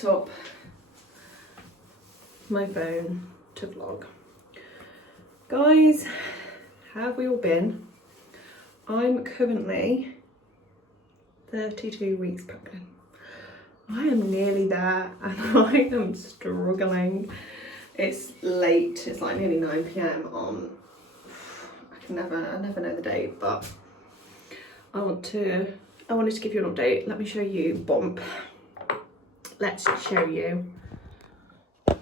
picked up my phone to vlog. Guys, how have we all been? I'm currently 32 weeks pregnant. I am nearly there and I am struggling. It's late, it's like nearly 9 PM on, I never know the date, but I wanted to give you an update. Let me show you Bump. Let's show you.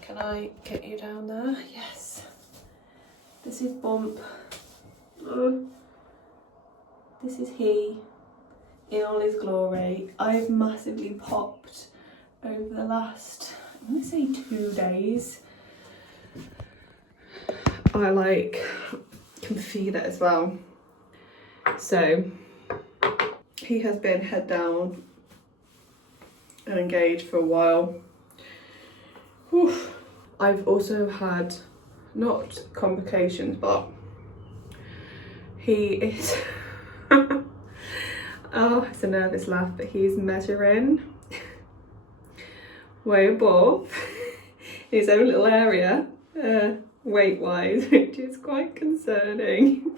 Can I get you down there? Yes. This is Bump. This is he in all his glory. I've massively popped over the last, I'm gonna say 2 days. I can feel it as well. So he has been head down and engaged for a while. Whew. I've also had, not complications, but he is, oh, it's a nervous laugh, but he's measuring way above in his own little area, weight-wise, which is quite concerning,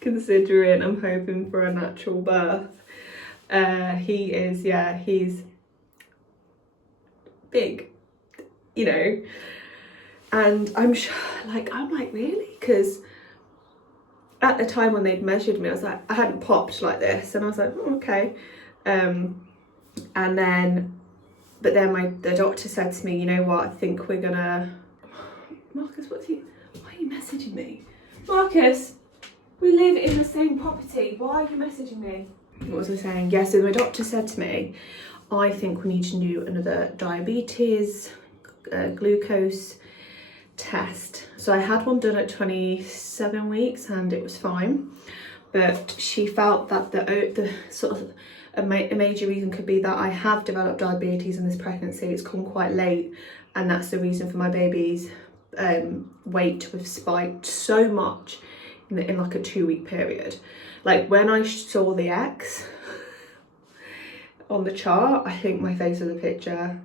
considering I'm hoping for a natural birth. He's big, you know, and I'm like, really? Because at the time when they'd measured me, I was like, I hadn't popped like this, and I was like, oh, okay. And then, but then the doctor said to me, you know what, I think we're gonna, Marcus, why are you messaging me? Marcus, we live in the same property, why are you messaging me? What was I saying? Yeah, so my doctor said to me, I think we need to do another diabetes, glucose test. So I had one done at 27 weeks and it was fine, but she felt that the sort of a major reason could be that I have developed diabetes in this pregnancy. It's come quite late, and that's the reason for my baby's weight to have spiked so much in like a 2-week period. Like when I saw the X on the chart, I think my face was a picture.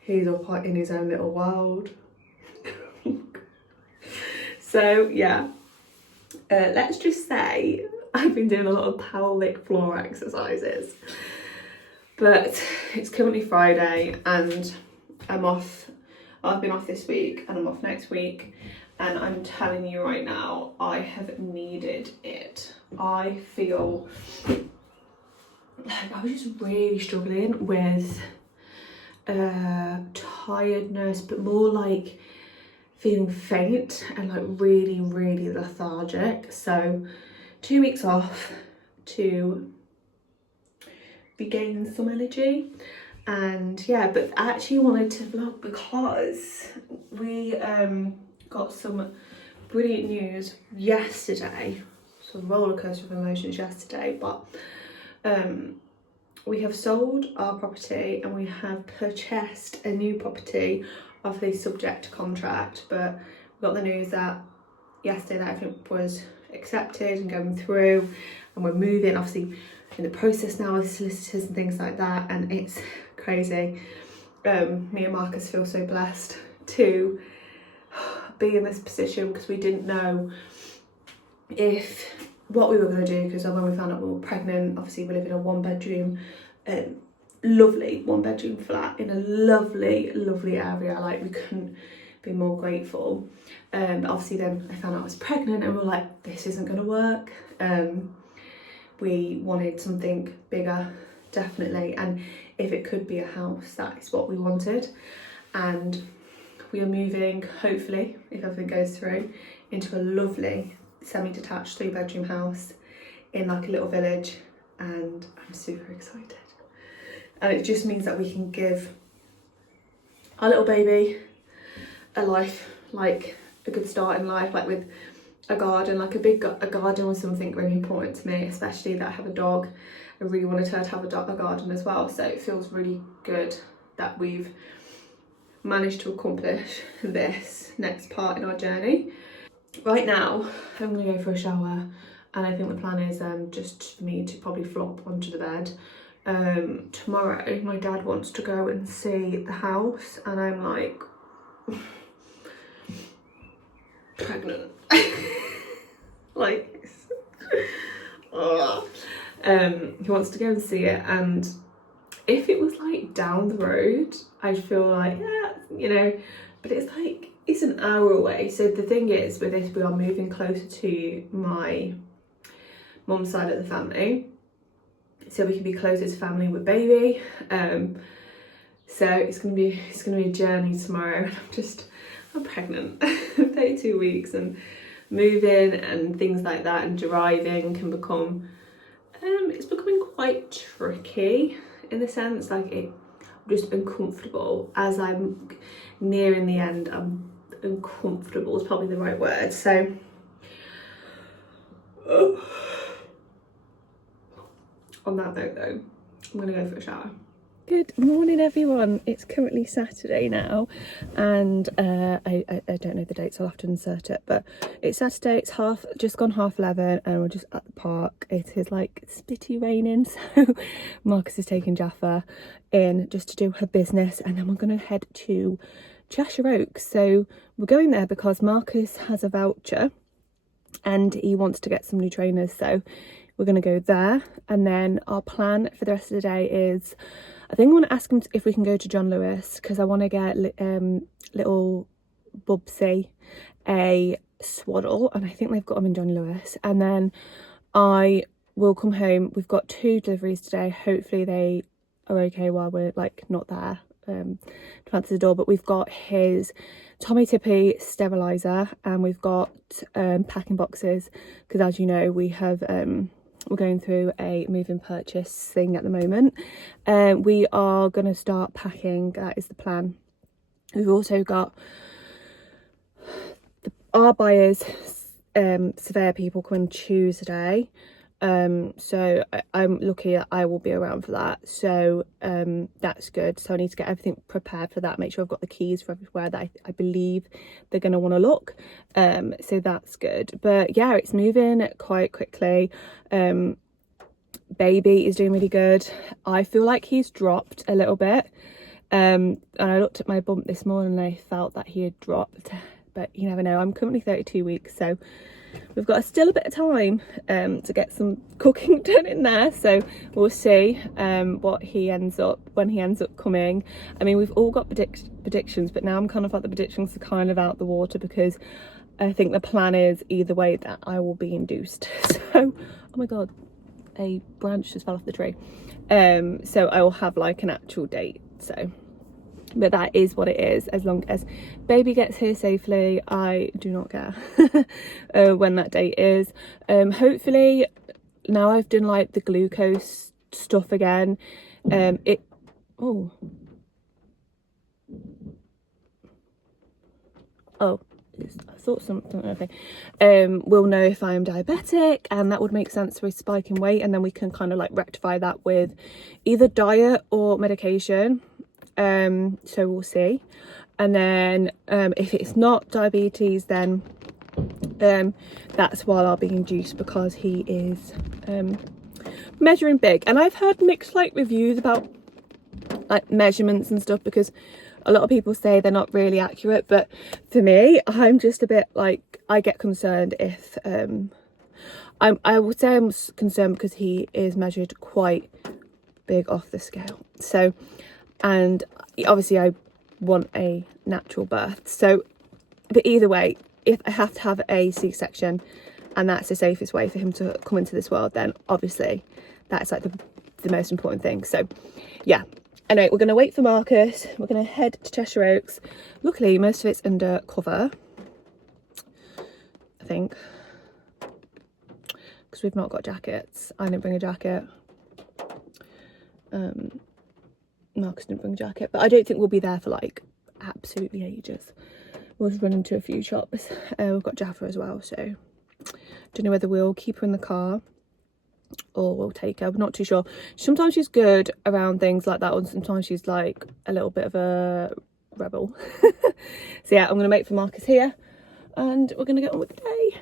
He's all in his own little world. So yeah, let's just say I've been doing a lot of Powlick floor exercises, but it's currently Friday and I'm off. I've been off this week and I'm off next week, and I'm telling you right now, I have needed it. I feel like I was just really struggling with tiredness, but more like feeling faint and like really, really lethargic. So 2 weeks off to be gaining some energy. And yeah, but I actually wanted to vlog because we got some brilliant news yesterday. So roller coaster of emotions yesterday, but we have sold our property and we have purchased a new property off the subject contract, but we got the news that yesterday that everything was accepted and going through, and we're moving, obviously in the process now with solicitors and things like that, and it's crazy. Me and Marcus feel so blessed to be in this position because we didn't know what we were going to do, because when we found out we were pregnant, obviously we live in a 1-bedroom, lovely 1-bedroom flat in a lovely area. Like, we couldn't be more grateful. But obviously then I found out I was pregnant and we were like, this isn't going to work. We wanted something bigger, definitely, and if it could be a house, that is what we wanted. And we are moving, hopefully, if everything goes through, into a lovely semi-detached 3-bedroom house in like a little village, and I'm super excited. And it just means that we can give our little baby a life, like a good start in life, like with a garden. Like a garden was something really important to me, especially that I have a dog. I really wanted her to have a garden as well, so it feels really good that we've managed to accomplish this next part in our journey. Right now I'm gonna go for a shower, and I think the plan is just for me to probably flop onto the bed, tomorrow my dad wants to go and see the house, and I'm like pregnant. Like, he wants to go and see it, and if it was like down the road I'd feel like, yeah, you know, but it's like, it's an hour away. So the thing is with this, we are moving closer to my mum's side of the family, so we can be closer to family with baby. So it's gonna be a journey tomorrow. I'm pregnant. 32 weeks, and moving and things like that and driving can become it's becoming quite tricky, in the sense like I'm just uncomfortable as I'm nearing the end. Uncomfortable is probably the right word. So on that note though, I'm gonna go for a shower. Good morning everyone, it's currently Saturday now, and I don't know the dates, I'll have to insert it, but it's Saturday, it's just gone 11:30, and we're just at the park. It is like spitty raining, so Marcus is taking Jaffa in just to do her business, and then we're going to head to Cheshire Oaks. So we're going there because Marcus has a voucher and he wants to get some new trainers, so we're going to go there. And then our plan for the rest of the day is, I think I want to ask him if we can go to John Lewis, because I want to get little Bubsy a swaddle, and I think they've got them in John Lewis. And then I will come home. We've got 2 deliveries today. Hopefully they are okay while we're like not there to answer the door. But we've got his Tommy Tippy sterilizer, and we've got packing boxes, because as you know, we have we're going through a move-in purchase thing at the moment. We are going to start packing, that is the plan. We've also got our buyers, surveyor people coming Tuesday. So I'm lucky that I will be around for that. So that's good. So I need to get everything prepared for that, make sure I've got the keys for everywhere that I believe they're going to want to look. So that's good. But yeah, it's moving quite quickly. Baby is doing really good. I feel like he's dropped a little bit. And I looked at my bump this morning and I felt that he had dropped, but you never know. I'm currently 32 weeks, so we've got still a bit of time to get some cooking done in there. So we'll see when he ends up coming. I mean, we've all got predictions, but now I'm kind of like, the predictions are kind of out the water, because I think the plan is either way that I will be induced. So, oh my god, a branch just fell off the tree. So I will have like an actual date. So, but that is what it is. As long as baby gets here safely, I do not care when that date is. Hopefully now I've done like the glucose stuff again. I thought something, okay. We'll know if I am diabetic, and that would make sense for a spike in weight, and then we can kind of like rectify that with either diet or medication. So we'll see. And then if it's not diabetes, then that's why I'll be induced, because he is measuring big. And I've heard mixed like reviews about like measurements and stuff, because a lot of people say they're not really accurate, but for me, I'm just a bit like, I get concerned if I would say I'm concerned because he is measured quite big off the scale. So, and obviously I want a natural birth. So, but either way, if I have to have a C-section and that's the safest way for him to come into this world, then obviously that's like the most important thing. So yeah. Anyway, we're going to wait for Marcus. We're going to head to Cheshire Oaks. Luckily, most of it's under cover, I think, because we've not got jackets. I didn't bring a jacket. Marcus didn't bring a jacket, but I don't think we'll be there for like absolutely ages. We'll just run into a few shops. We've got Jaffa as well, so don't know whether we'll keep her in the car or we'll take her. We're not too sure. Sometimes she's good around things like that, and sometimes she's like a little bit of a rebel. So yeah, I'm gonna wait for Marcus here and we're gonna get on with the day.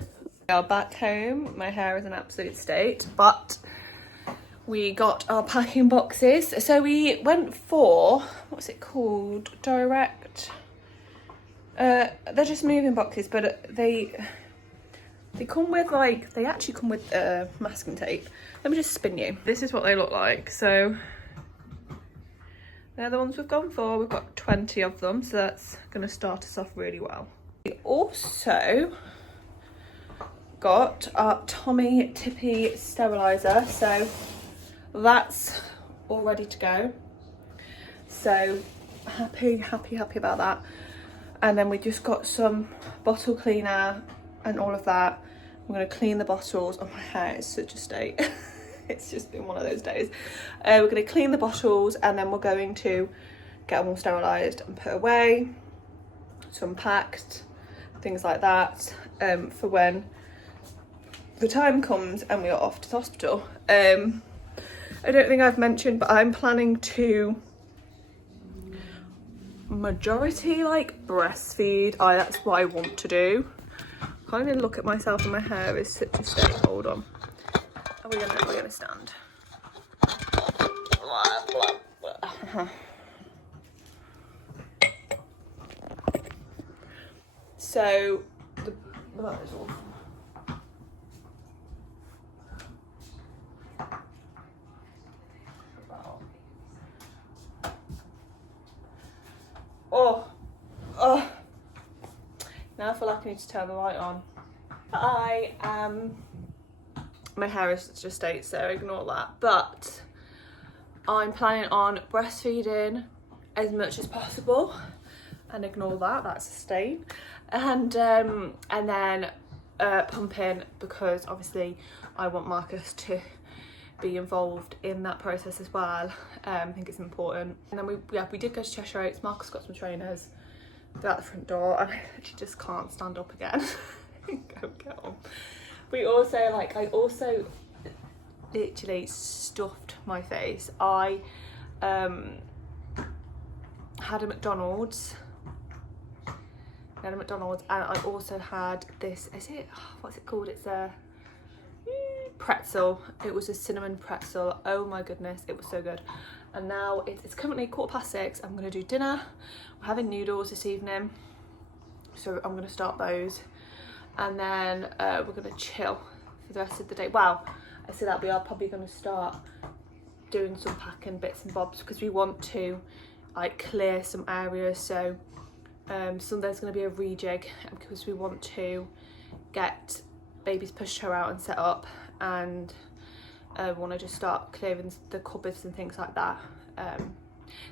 We are back home. My hair is in absolute state, but we got our packing boxes. So we went for, what's it called? Direct. They're just moving boxes, but they come with like, they actually come with masking tape. Let me just spin you. This is what they look like. So they're the ones we've gone for. We've got 20 of them, so that's going to start us off really well. We also got our Tommee Tippee steriliser, so that's all ready to go. So happy about that. And then we just got some bottle cleaner and all of that. I'm going to clean the bottles. Oh, my hair is such a state. It's just been one of those days. We're going to clean the bottles, and then we're going to get them all sterilised and put away, so unpacked, things like that, for when the time comes and we are off to the hospital. I don't think I've mentioned, but I'm planning to majority like breastfeed. That's what I want to do. I can't even look at myself, and my hair is such a state. Hold on. Are we gonna stand? So that is awful. Oh, now I feel like I need to turn the light on. My hair is just a state, so ignore that. But I'm planning on breastfeeding as much as possible, and ignore that, that's a stain. And then pumping, because obviously I want Marcus to be involved in that process as well. I think it's important. And then we did go to Cheshire Oats. Marcus got some trainers. They're at the front door, and I actually just can't stand up again. Go get on. I also literally stuffed my face. I had a McDonald's. And I also had this, what's it called? It's a pretzel. It was a cinnamon pretzel. Oh my goodness, it was so good. And now it's currently 6:15. I'm gonna do dinner. We're having noodles this evening, so I'm gonna start those, and then we're gonna chill for the rest of the day. Well, I say that we are probably gonna start doing some packing bits and bobs, because we want to like clear some areas. So Sunday's going to be a rejig, because we want to get baby's pushchair out and set up, and we want to just start clearing the cupboards and things like that.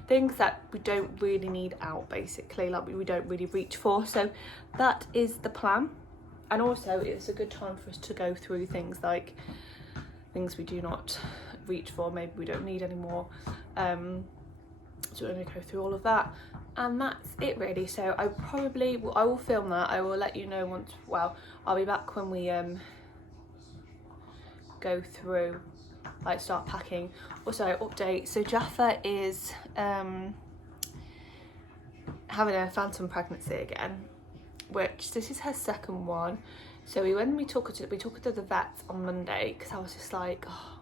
Things that we don't really need out, basically, like we don't really reach for. So that is the plan. And also it's a good time for us to go through things like things we do not reach for, maybe we don't need anymore. So we're going to go through all of that, and that's it really. So I will film that. I will let you know once, well, I'll be back when we go through, like, start packing. Also, update, so Jaffa is having a phantom pregnancy again, which this is her second one. So we took her to the vets on Monday, because I was just like, oh,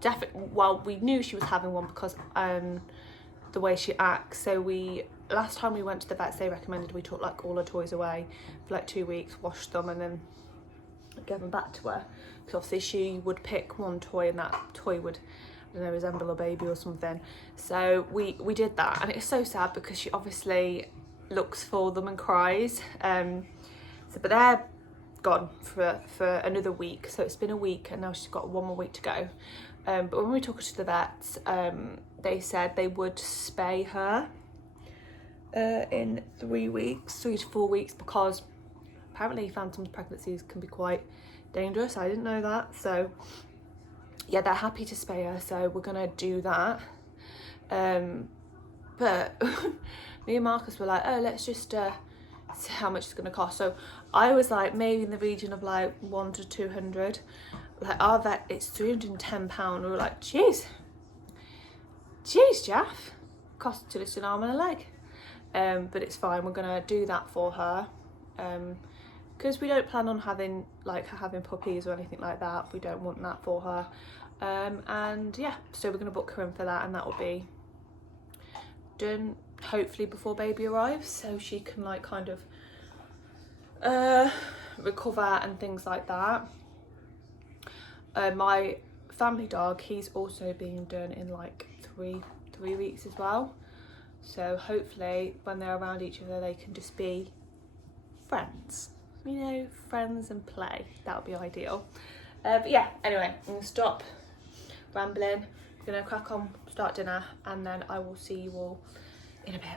definitely. Well, we knew she was having one because the way she acts. So last time we went to the vets, they recommended we took like all her toys away for like 2 weeks, washed them, and then give them back to her, because obviously she would pick one toy, and that toy would, I don't know, resemble a baby or something. So we did that, and it's so sad because she obviously looks for them and cries. But they're gone for another week, so it's been a week, and now she's got 1 more week to go. But when we took her to the vets, they said they would spay her in 3 to 4 weeks, because apparently phantom pregnancies can be quite dangerous. I didn't know that. So yeah, they're happy to spay her, so we're gonna do that. But me and Marcus were like, oh, let's just see how much it's gonna cost. So I was like, maybe in the region of like 100 to 200. Like our vet, it's £310. We were like, jeez, Jaff, cost to just an arm and a leg. But it's fine, we're gonna do that for her, because we don't plan on having puppies or anything like that. We don't want that for her. And yeah, so we're going to book her in for that, and that will be done hopefully before baby arrives, so she can like kind of recover and things like that. My family dog, he's also being done in like three weeks as well, so hopefully when they're around each other they can just be friends, you know, friends and play. That would be ideal. But yeah, anyway, I'm gonna stop rambling, I'm gonna crack on, start dinner, and then I will see you all in a bit.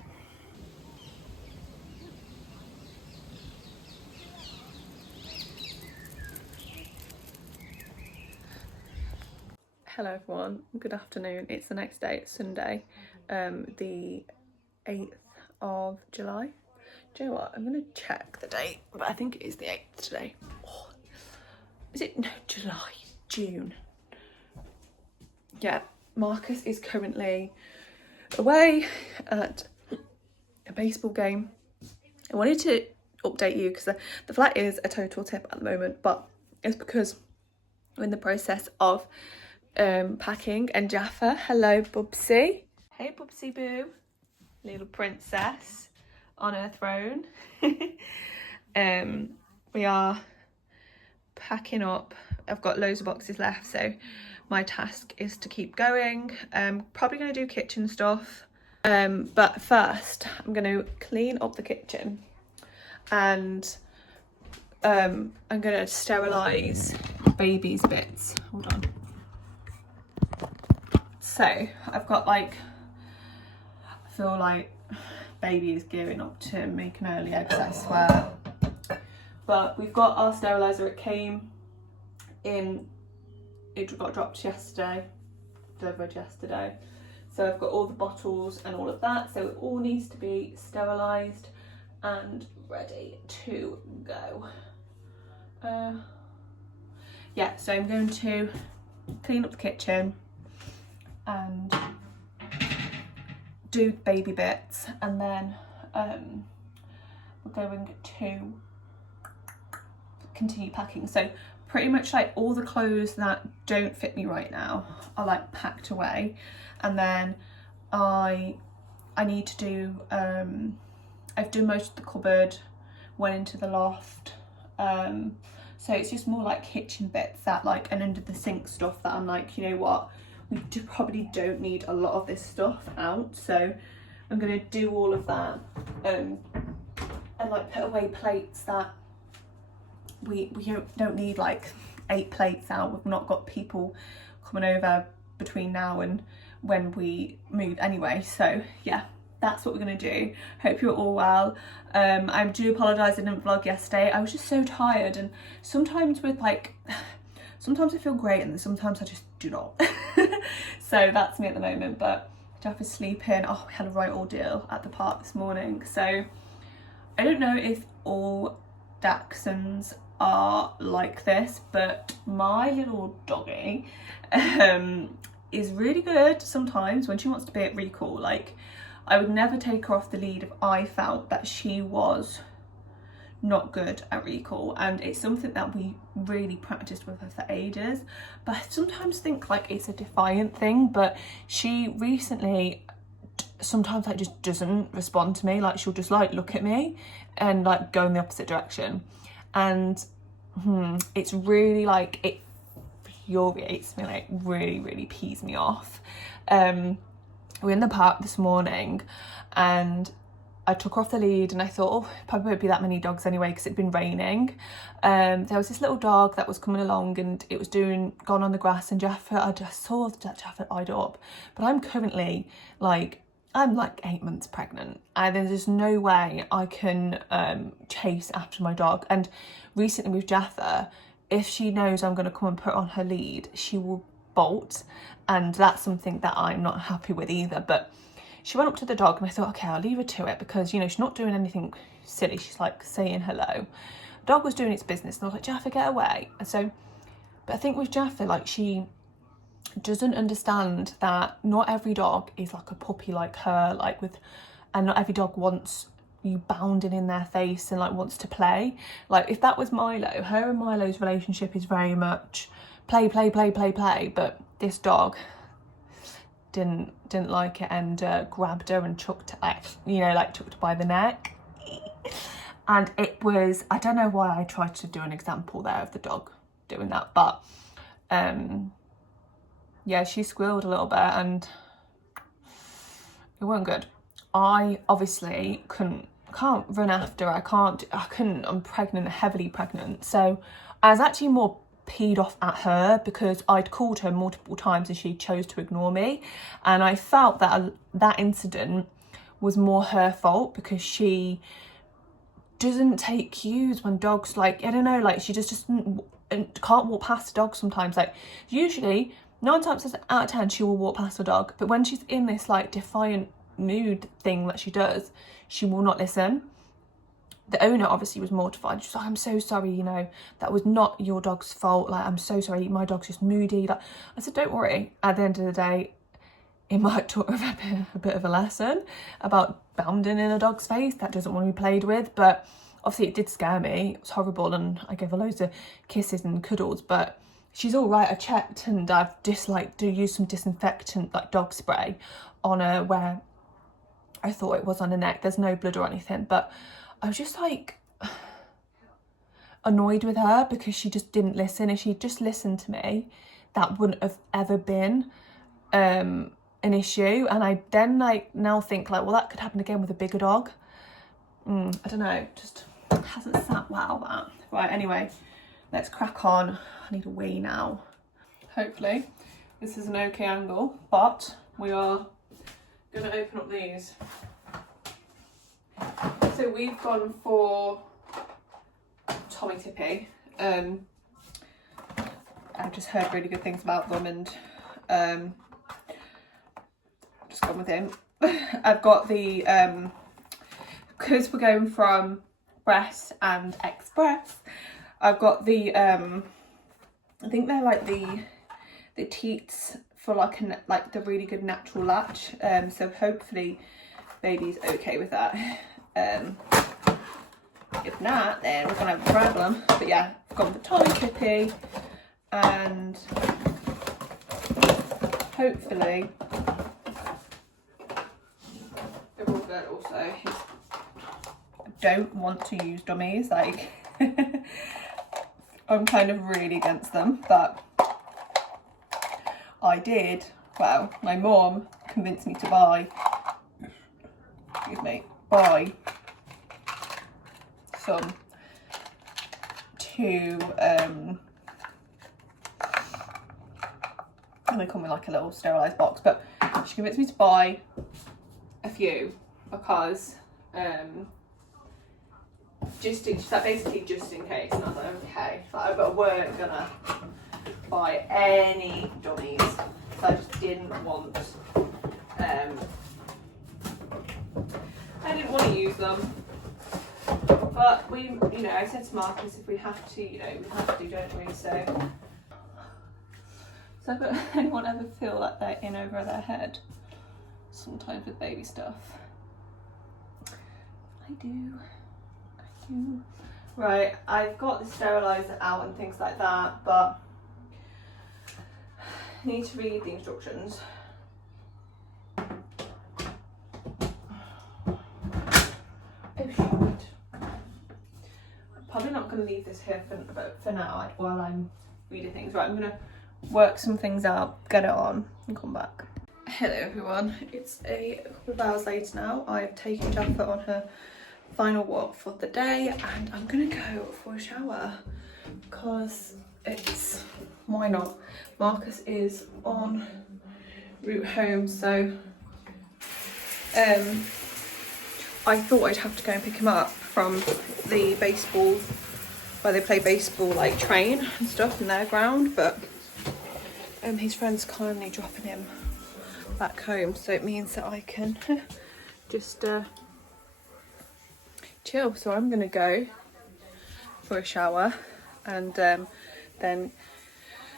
Hello everyone, good afternoon. It's the next day, it's Sunday, the 8th of July. Do you know what, I'm gonna check the date, but I think it is the 8th today. Oh, is it? No, July, June. Yeah, Marcus is currently away at a baseball game. I wanted to update you because the flat is a total tip at the moment, but it's because we're in the process of packing, and Jaffa, hello Bubsy. Hey Bubsy boo, little princess on her throne. We are packing up. I've got loads of boxes left, so my task is to keep going. Probably going to do kitchen stuff, but first I'm going to clean up the kitchen, and I'm going to sterilise baby's bits. Hold on. So I've got like, I feel like baby is gearing up to make an early exit, I swear. But we've got our steriliser. It came in, it got dropped yesterday, delivered yesterday. So I've got all the bottles and all of that. So it all needs to be sterilised and ready to go. Yeah, so I'm going to clean up the kitchen and do baby bits, and then we're going to continue packing. So pretty much like all the clothes that don't fit me right now are like packed away, and then I need to do I've done most of the cupboard, went into the loft, so it's just more like kitchen bits that like, and under the sink stuff that I'm like, you know what, we probably don't need a lot of this stuff out, so I'm going to do all of that, and like put away plates that we don't need, like 8 plates out. We've not got people coming over between now and when we move anyway, so yeah, that's what we're going to do. Hope you're all well. I do apologise I didn't vlog yesterday. I was just so tired, and sometimes with like, sometimes I feel great and sometimes I just do not. So that's me at the moment, but Jeff is sleeping. Oh, we had a right ordeal at the park this morning. So I don't know if all Dachshunds are like this, but my little doggy is really good sometimes when she wants to be at recall. Like, I would never take her off the lead if I felt that she was not good at recall, and it's something that we really practiced with her for ages, but I sometimes think like it's a defiant thing. But she recently sometimes like just doesn't respond to me. Like, she'll just like look at me and like go in the opposite direction, and it's really like, it infuriates me, like really pees me off. We're in the park this morning and I took her off the lead, and I thought, oh, probably won't be that many dogs anyway because it'd been raining. There was this little dog that was coming along and it was gone on the grass, and I just saw that Jaffa eyed up. But I'm currently like, I'm like 8 months pregnant, and there's just no way I can chase after my dog. And recently with Jaffa, if she knows I'm going to come and put her on her lead, she will bolt, and that's something that I'm not happy with either. But she went up to the dog and I thought, okay, I'll leave her to it because, you know, she's not doing anything silly. She's like saying hello. The dog was doing its business, and I was like, Jaffa, get away. And so, but I think with Jaffa, like, she doesn't understand that not every dog is like a puppy like her, like with, and not every dog wants you bounding in their face and like wants to play. Like, if that was Milo, her and Milo's relationship is very much play, but this dog didn't like it and grabbed her and chucked her, chucked her by the neck. And it was, I don't know why I tried to do an example there of the dog doing that, but yeah, she squealed a little bit and it wasn't good. I obviously can't run after her. I couldn't, I'm pregnant, heavily pregnant. So I was actually more peed off at her because I'd called her multiple times and she chose to ignore me. And I felt that that incident was more her fault because she doesn't take cues when dogs, like, I don't know, like she just can't walk past a dog sometimes. Like usually 9 times out of 10 she will walk past a dog, but when she's in this like defiant mood thing that she does, she will not listen. The owner obviously was mortified. She's like, I'm so sorry, you know, that was not your dog's fault. Like, I'm so sorry, my dog's just moody. Like, I said, don't worry. At the end of the day, it might taught her a bit of a lesson about bounding in a dog's face that doesn't want to be played with. But obviously it did scare me. It was horrible and I gave her loads of kisses and cuddles, but she's all right. I checked and I've just to use some disinfectant, like dog spray, on her where I thought it was on her neck. There's no blood or anything, but I was just like annoyed with her because she just didn't listen. If she just listened to me, that wouldn't have ever been an issue. And I then now think well, that could happen again with a bigger dog. I don't know, just hasn't sat well, that. Right, anyway, let's crack on. I need a wee now. Hopefully this is an okay angle, but we are gonna open up these. So we've gone for Tommee Tippee. I've just heard really good things about them and just gone with him. I've got the because we're going from Breast and Express, I've got the I think they're like the teats for like the really good natural latch. So hopefully baby's okay with that. If not, then we're gonna have a problem. But yeah, I've gone for Tommee Tippee and hopefully they're all good. Also, I don't want to use dummies, like I'm kind of really against them, but I did, well, my mum convinced me to buy some to and they come with like a little sterilised box, but she convinced me to buy a few because she's like basically just in case, and I was like, okay, but we're gonna buy any dummies, so I just didn't want to use them. But we, I said to Marcus, if we have to, we have to, don't we? So but anyone ever feel like they're in over their head sometimes with baby stuff? I do. Right, I've got the steriliser out and things like that, but I need to read the instructions. Oh shoot. I'm probably not going to leave this here for now while I'm reading things. Right, I'm going to work some things out, get it on and come back. Hello everyone, it's a couple of hours later now. I've taken Jaffa on her final walk for the day and I'm gonna go for a shower because why not? Marcus is en route home, so I thought I'd have to go and pick him up from the baseball, where they play baseball, like train and stuff in their ground, but his friend's kindly dropping him back home, so it means that I can just chill. So I'm gonna go for a shower and then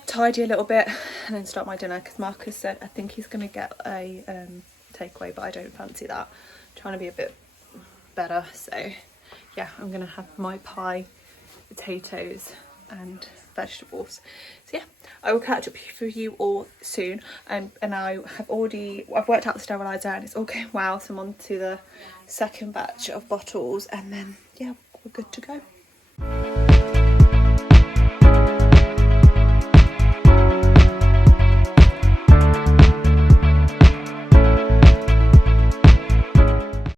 tidy a little bit and then start my dinner, because Marcus said I think he's gonna get a takeaway, but I don't fancy that. I'm trying to be a bit better, so yeah, I'm gonna have my pie, potatoes and vegetables. So yeah, I will catch up with you all soon. And I've worked out the steriliser and it's all going well, so I'm on to the second batch of bottles, and then yeah, we're good to go.